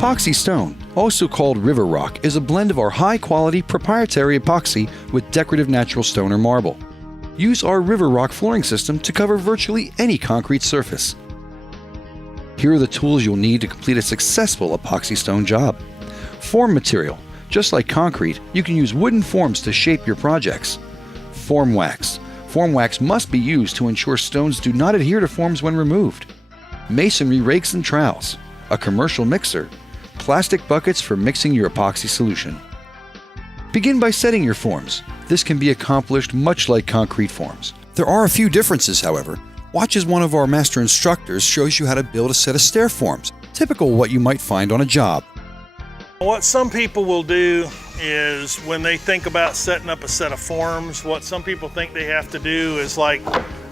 Epoxy stone, also called river rock, is a blend of our high-quality proprietary epoxy with decorative natural stone or marble. Use our river rock flooring system to cover virtually any concrete surface. Here are the tools you'll need to complete a successful epoxy stone job. Form material. Just like concrete, you can use wooden forms to shape your projects. Form wax. Form wax must be used to ensure stones do not adhere to forms when removed. Masonry rakes and trowels. A commercial mixer. Plastic buckets for mixing your epoxy solution. Begin by setting your forms. This can be accomplished much like concrete forms. There are a few differences, however. Watch as one of our master instructors shows you how to build a set of stair forms, typical of what you might find on a job. What some people will do is when they think about setting up a set of forms, what some people think they have to do is like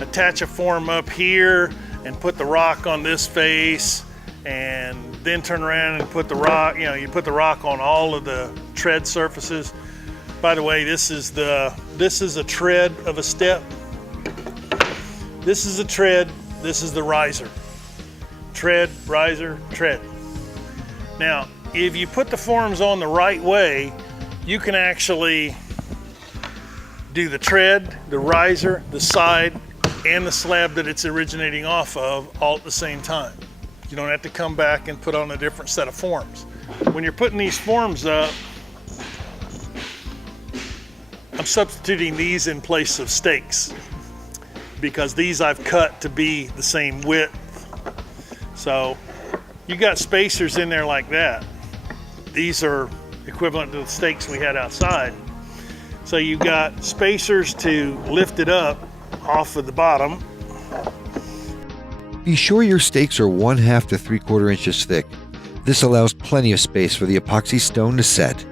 attach a form up here and put the rock on this face and then turn around and put the rock, you put the rock on all of the tread surfaces. By the way, this is a tread of a step. This is a tread, this is the riser. Tread, riser, tread. Now, if you put the forms on the right way, you can actually do the tread, the riser, the side, and the slab that it's originating off of all at the same time. You don't have to come back and put on a different set of forms. When you're putting these forms up, I'm substituting these in place of stakes because these I've cut to be the same width. So you got spacers in there like that. These are equivalent to the stakes we had outside. So you've got spacers to lift it up off of the bottom. Be sure your stakes are 1/2 to 3/4 inches thick. This allows plenty of space for the epoxy stone to set.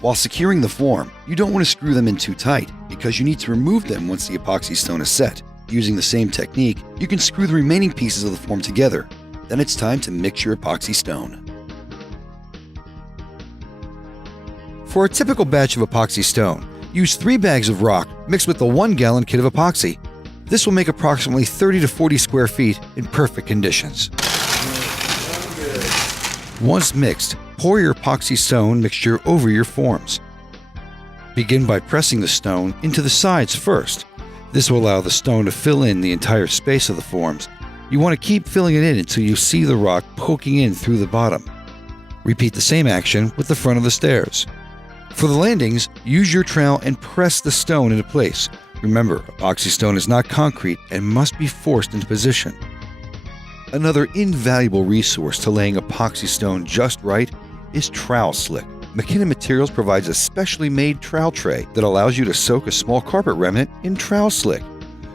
While securing the form, you don't want to screw them in too tight because you need to remove them once the epoxy stone is set. Using the same technique, you can screw the remaining pieces of the form together. Then it's time to mix your epoxy stone. For a typical batch of epoxy stone, use 3 bags of rock mixed with the 1-gallon kit of epoxy. This will make approximately 30 to 40 square feet in perfect conditions. Once mixed, pour your epoxy stone mixture over your forms. Begin by pressing the stone into the sides first. This will allow the stone to fill in the entire space of the forms. You want to keep filling it in until you see the rock poking in through the bottom. Repeat the same action with the front of the stairs. For the landings, use your trowel and press the stone into place. Remember, epoxy stone is not concrete and must be forced into position. Another invaluable resource to laying epoxy stone just right is trowel slick. McKinnon Materials provides a specially made trowel tray that allows you to soak a small carpet remnant in trowel slick.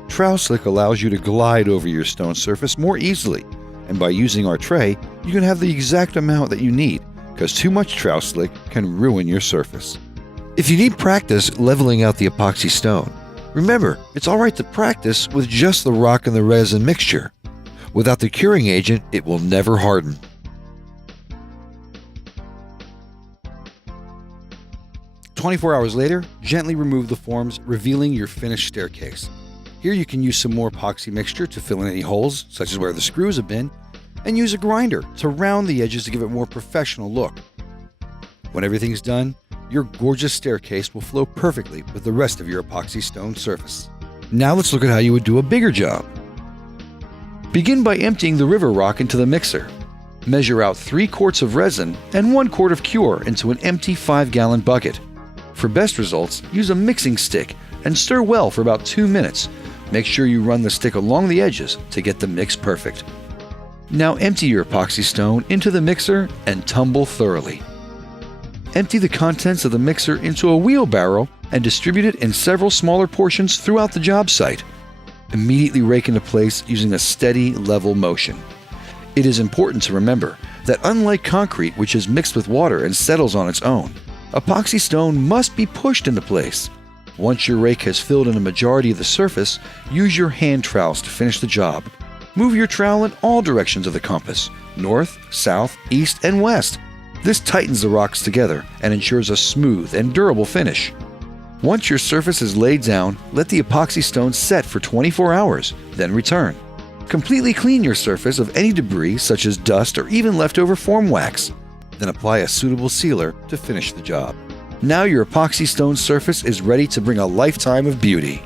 Trowel slick allows you to glide over your stone surface more easily, and by using our tray, you can have the exact amount that you need, because too much trowel slick can ruin your surface. If you need practice leveling out the epoxy stone, remember, it's alright to practice with just the rock and the resin mixture. Without the curing agent, it will never harden. "24 hours later, gently remove the forms, revealing your finished staircase. Here you can use some more epoxy mixture to fill in any holes, such as where the screws have been, and use a grinder to round the edges to give it a more professional look. When everything's done, your gorgeous staircase will flow perfectly with the rest of your epoxy stone surface. Now let's look at how you would do a bigger job. Begin by emptying the river rock into the mixer. Measure out 3 quarts of resin and 1 quart of cure into an empty 5-gallon bucket. For best results, use a mixing stick and stir well for about 2 minutes. Make sure you run the stick along the edges to get the mix perfect. Now empty your epoxy stone into the mixer and tumble thoroughly. Empty the contents of the mixer into a wheelbarrow and distribute it in several smaller portions throughout the job site. Immediately rake into place using a steady, level motion. It is important to remember that unlike concrete, which is mixed with water and settles on its own, epoxy stone must be pushed into place. Once your rake has filled in a majority of the surface, use your hand trowels to finish the job. Move your trowel in all directions of the compass, north, south, east, and west. This tightens the rocks together and ensures a smooth and durable finish. Once your surface is laid down, let the epoxy stone set for 24 hours, then return. Completely clean your surface of any debris such as dust or even leftover form wax. Then apply a suitable sealer to finish the job. Now your epoxy stone surface is ready to bring a lifetime of beauty.